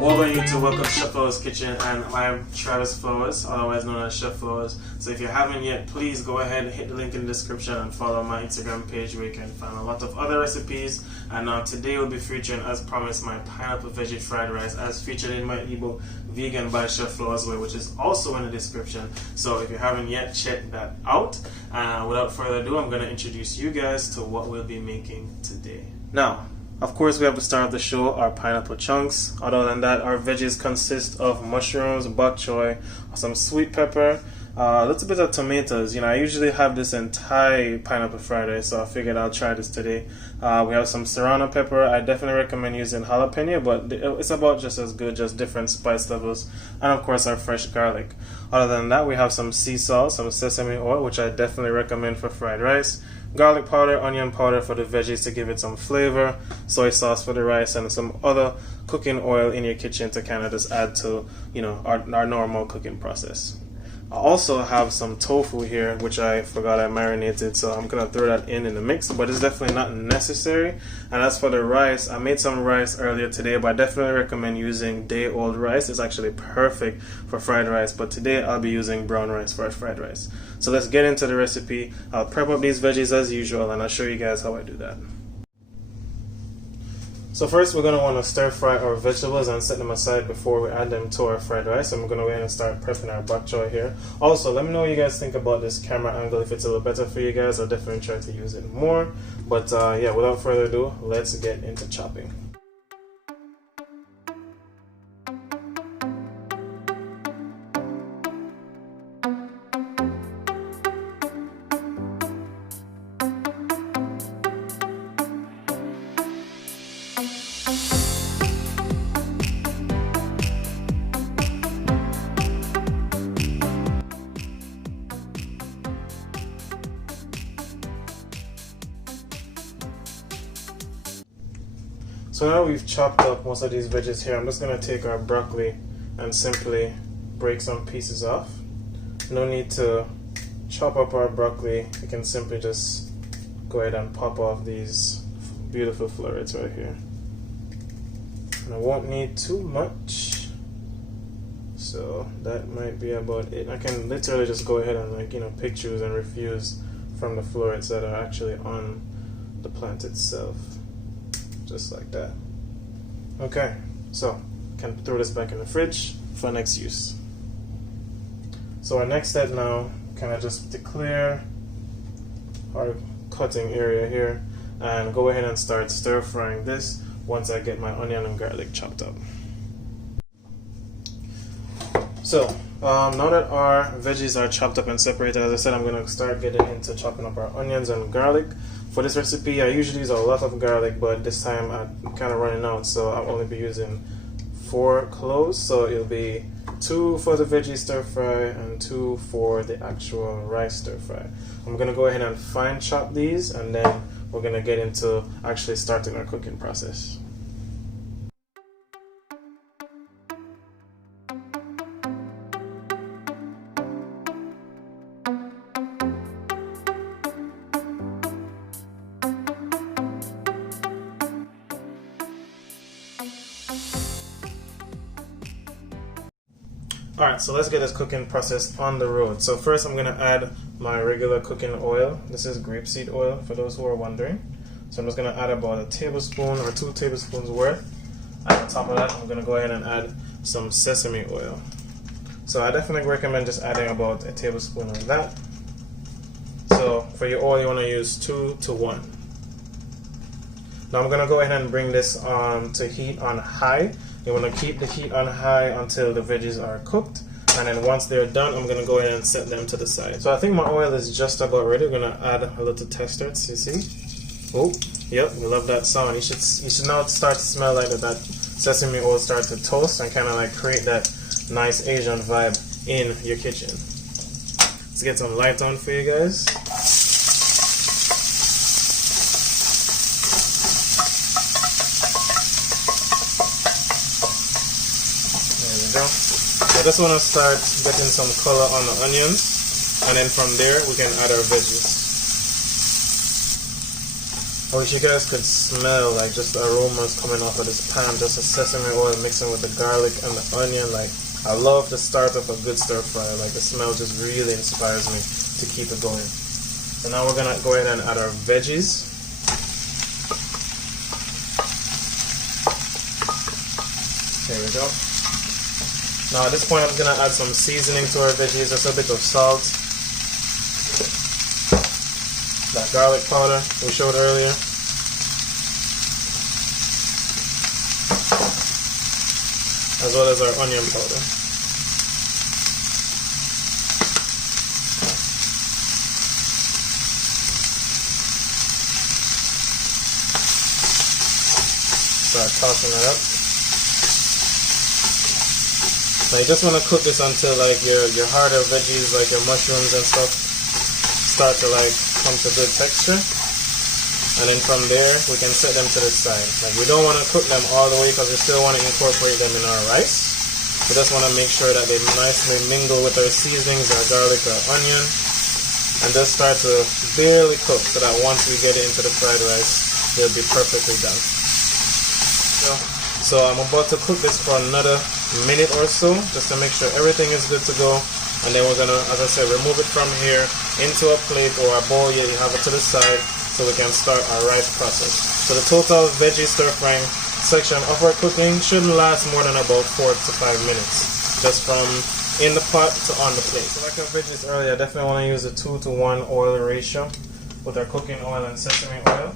Welcome YouTube, welcome to Chef Flowers Kitchen, and I'm Travis Flowers, otherwise known as Chef Flowers. So if you haven't yet, please go ahead and hit the link in the description and follow my Instagram page where you can find a lot of other recipes. And today we'll be featuring, as promised, my pineapple veggie fried rice, as featured in my ebook Vegan by Chef Flowers, which is also in the description. So if you haven't yet, check that out. Without further ado, I'm going to introduce you guys to what we'll be making today. Now, of course, we have to start off the show, our pineapple chunks. Other than that, our veggies consist of mushrooms, bok choy, some sweet pepper, a little bit of tomatoes. I usually have this in Thai pineapple fried rice, so I figured I'll try this today. We have some serrano pepper. I definitely recommend using jalapeno, but it's about just as good, just different spice levels. And of course, our fresh garlic. Other than that, we have some sea salt, some sesame oil, which I definitely recommend for fried rice. Garlic powder, onion powder for the veggies to give it some flavor, soy sauce for the rice, and some other cooking oil in your kitchen to kind of just add to our normal cooking process. I also have some tofu here, which I forgot I marinated, so I'm gonna throw that in the mix, but it's definitely not necessary. And as for the rice, I made some rice earlier today, but I definitely recommend using day-old rice. It's actually perfect for fried rice, but today I'll be using brown rice for fried rice. So let's get into the recipe. I'll prep up these veggies as usual, and I'll show you guys how I do that. So first, we're going to want to stir fry our vegetables and set them aside before we add them to our fried rice. And we're going to go ahead and start prepping our bok choy here. Also, let me know what you guys think about this camera angle. If it's a little better for you guys, I'll definitely try to use it more. But yeah, without further ado, let's get into chopping. So now we've chopped up most of these veggies here, I'm just going to take our broccoli and simply break some pieces off. No need to chop up our broccoli, you can simply just go ahead and pop off these beautiful florets right here. And I won't need too much, so that might be about it. I can literally just go ahead and pick, choose, and refuse from the florets that are actually on the plant itself. Just like that. Okay, so can throw this back in the fridge for next use. So our next step now, can I just declare our cutting area here and go ahead and start stir frying this once I get my onion and garlic chopped up. So now that our veggies are chopped up and separated, as I said, I'm going to start getting into chopping up our onions and garlic. For this recipe, I usually use a lot of garlic, but this time I'm kind of running out, so I'll only be using 4 cloves. So it'll be 2 for the veggie stir fry and 2 for the actual rice stir fry. I'm going to go ahead and fine chop these, and then we're going to get into actually starting our cooking process. Alright, so let's get this cooking process on the road. So first I'm going to add my regular cooking oil. This is grapeseed oil for those who are wondering. So I'm just going to add about 1 tablespoon or 2 tablespoons worth. And on top of that, I'm going to go ahead and add some sesame oil. So I definitely recommend just adding about 1 tablespoon of that. So for your oil, you want to use 2 to 1. Now I'm going to go ahead and bring this to heat on high. You want to keep the heat on high until the veggies are cooked, and then once they're done, I'm going to go ahead and set them to the side. So I think my oil is just about ready. We're going to add a little tester, you see? Oh, yep, we love that sound. You should now start to smell like that sesame oil start to toast and kind of like create that nice Asian vibe in your kitchen. Let's get some light on for you guys. I just want to start getting some color on the onions, and then from there we can add our veggies. I wish you guys could smell like just the aromas coming off of this pan, just the sesame oil mixing with the garlic and the onion. Like, I love the start of a good stir fry. Like, the smell just really inspires me to keep it going. So now we're gonna go ahead and add our veggies. There we go. Now at this point I'm gonna add some seasoning to our veggies, just a bit of salt. That garlic powder we showed earlier. As well as our onion powder. Start tossing it up. Now you just want to cook this until like your harder veggies, like your mushrooms and stuff, start to like come to good texture. And then from there, we can set them to the side. Like, we don't want to cook them all the way because we still want to incorporate them in our rice. We just want to make sure that they nicely mingle with our seasonings, our garlic, our onion, and just start to barely cook so that once we get it into the fried rice, they'll be perfectly done. So I'm about to cook this for another minute or so, just to make sure everything is good to go. And then we're gonna, as I said, remove it from here into a plate or a bowl. You have it to the side so we can start our rice process. So the total veggie stir frying section of our cooking shouldn't last more than about 4 to 5 minutes, just from in the pot to on the plate. So like our veggies earlier, I definitely want to use a 2 to 1 oil ratio with our cooking oil and sesame oil.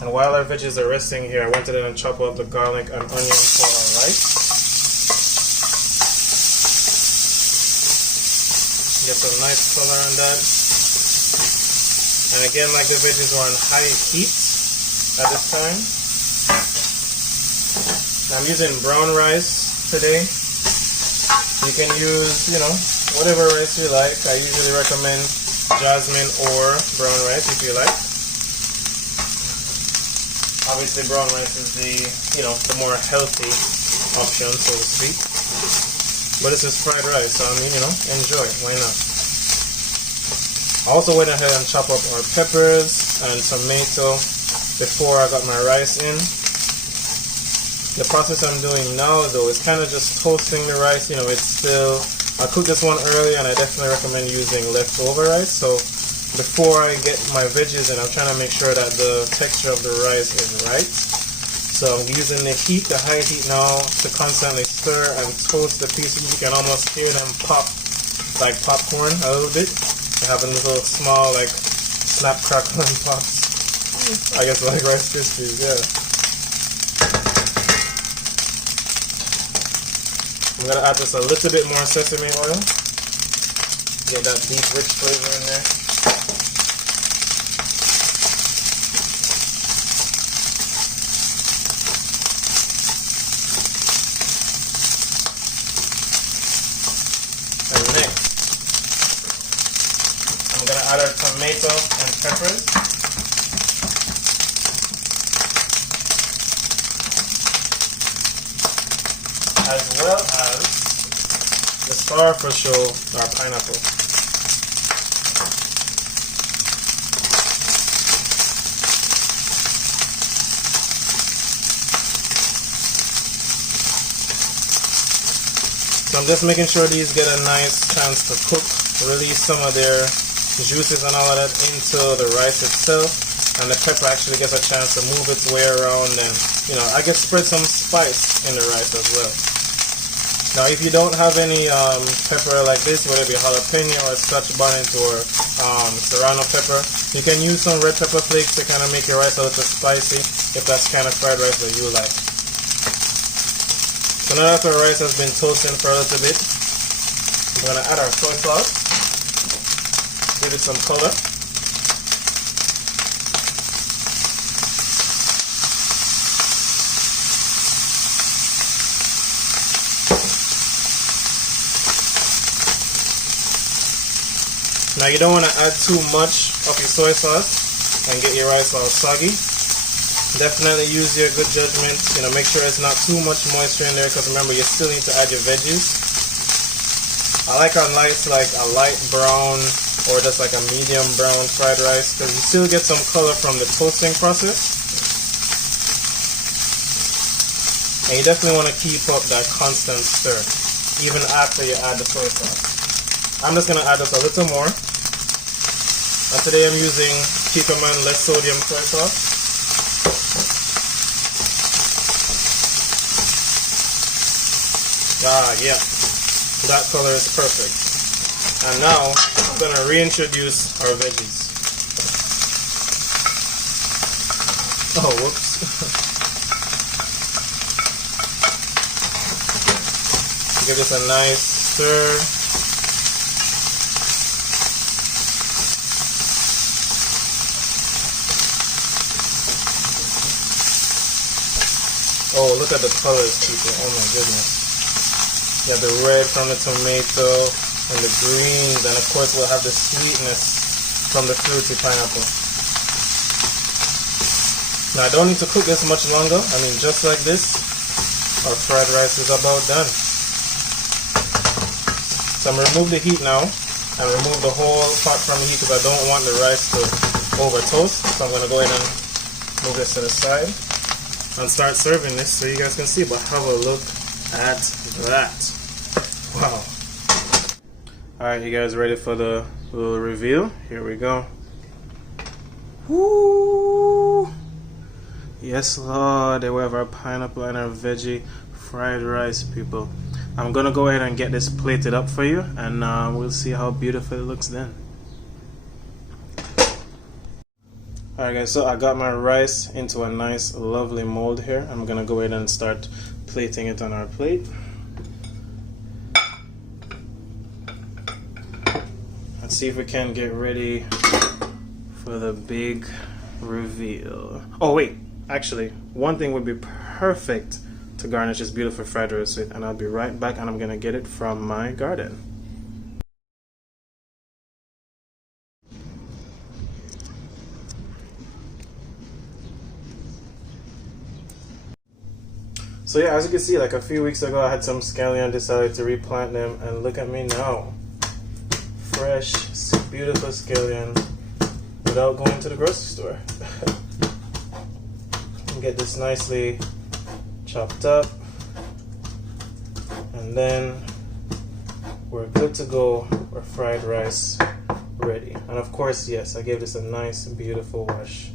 And while our veggies are resting here, I went ahead and chop up the garlic and onion for our rice. Get some nice color on that. And again, like the veggies are on high heat at this time. I'm using brown rice today. You can use, whatever rice you like. I usually recommend jasmine or brown rice if you like. Obviously brown rice is the more healthy option, so to speak. But this is fried rice, so I mean, enjoy. Why not? I also went ahead and chopped up our peppers and tomato before I got my rice in. The process I'm doing now, though, is kind of just toasting the rice. It's still, I cooked this one earlier, and I definitely recommend using leftover rice. So before I get my veggies in, I'm trying to make sure that the texture of the rice is right. So I'm using the high heat now, to constantly stir and toast the pieces. You can almost hear them pop like popcorn a little bit. They're having little small like snap, crackle, and pops. I guess like Rice Krispies, yeah. I'm gonna add just a little bit more sesame oil. Get that deep, rich flavor in there. And next, I'm gonna add our tomato and peppers. As well as the star for sure, our pineapple. So I'm just making sure these get a nice chance to cook, release some of their juices and all of that into the rice itself, and the pepper actually gets a chance to move its way around, and I get spread some spice in the rice as well. Now, if you don't have any pepper like this, whether it be jalapeno or Scotch bonnet or serrano pepper, you can use some red pepper flakes to kind of make your rice a little spicy, if that's kind of fried rice that you like. So now that our rice has been toasting for a little bit, we're going to add our soy sauce, give it some color. Now you don't want to add too much of your soy sauce and get your rice all soggy. Definitely use your good judgment. Make sure it's not too much moisture in there, because remember, you still need to add your veggies. I like a light brown or just like a medium brown fried rice, because you still get some color from the toasting process. And you definitely want to keep up that constant stir, even after you add the soy sauce. I'm just going to add just a little more. And today I'm using Kikkoman less sodium soy sauce. Yeah, that color is perfect. And now I'm going to reintroduce our veggies. Oh, whoops. Give this a nice stir. Oh, look at the colors, people. Oh my goodness. You have the red from the tomato and the greens, and of course we'll have the sweetness from the fruity pineapple. Now I don't need to cook this much longer. I mean, just like this, our fried rice is about done. So I'm going to remove the heat now and remove the whole pot from the heat because I don't want the rice to over toast. So I'm going to go ahead and move this to the side and start serving this so you guys can see. But have a look at that. Wow. Alright, you guys ready for the little reveal? Here we go. Woo! Yes, Lord. There we have our pineapple and our veggie fried rice, people. I'm gonna go ahead and get this plated up for you, and we'll see how beautiful it looks then. Alright guys, so I got my rice into a nice lovely mold here. I'm gonna go ahead and start plating it on our plate. Let's see if we can get ready for the big reveal. Oh wait, actually, one thing would be perfect to garnish this beautiful fried rice with, and I'll be right back, and I'm gonna get it from my garden. So yeah, as you can see, like a few weeks ago I had some scallion, decided to replant them, and look at me now. Fresh, beautiful scallion without going to the grocery store. Get this nicely chopped up, and then we're good to go. Our fried rice ready. And of course, yes, I gave this a nice beautiful wash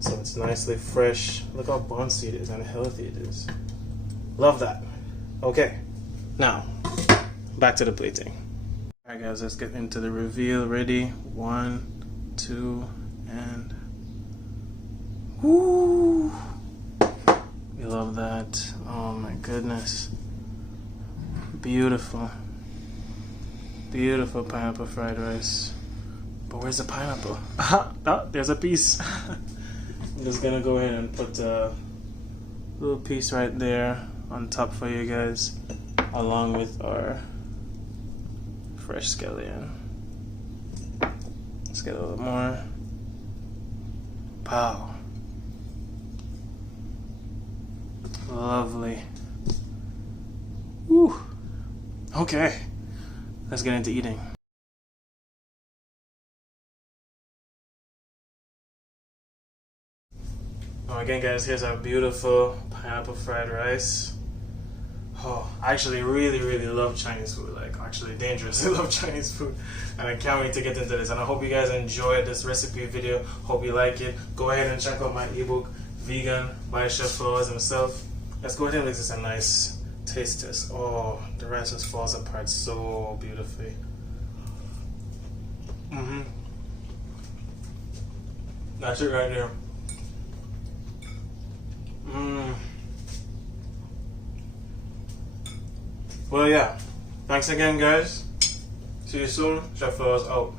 so it's nicely fresh. Look how bouncy it is and healthy it is. Love that. Okay, now back to the plating. Alright guys, let's get into the reveal. Ready? 1, 2, and woo! We love that. Oh my goodness. Beautiful. Beautiful pineapple fried rice. But where's the pineapple? Oh, there's a piece. I'm just gonna go ahead and put a little piece right there on top for you guys, along with our fresh scallion. Let's get a little more. Pow. Lovely. Woo. Okay, let's get into eating. Oh, again guys, here's our beautiful pineapple fried rice. Oh, I actually really love Chinese food, like actually dangerously love Chinese food, and I can't wait to get into this. And I hope you guys enjoyed this recipe video. Hope you like it. Go ahead and check out my ebook, Vegan by Chef Flores himself. Let's go ahead and make this a nice taste test. Oh, the rice just falls apart so beautifully. That's it right there. Well, yeah. Thanks again, guys. See you soon. Chef Flores out.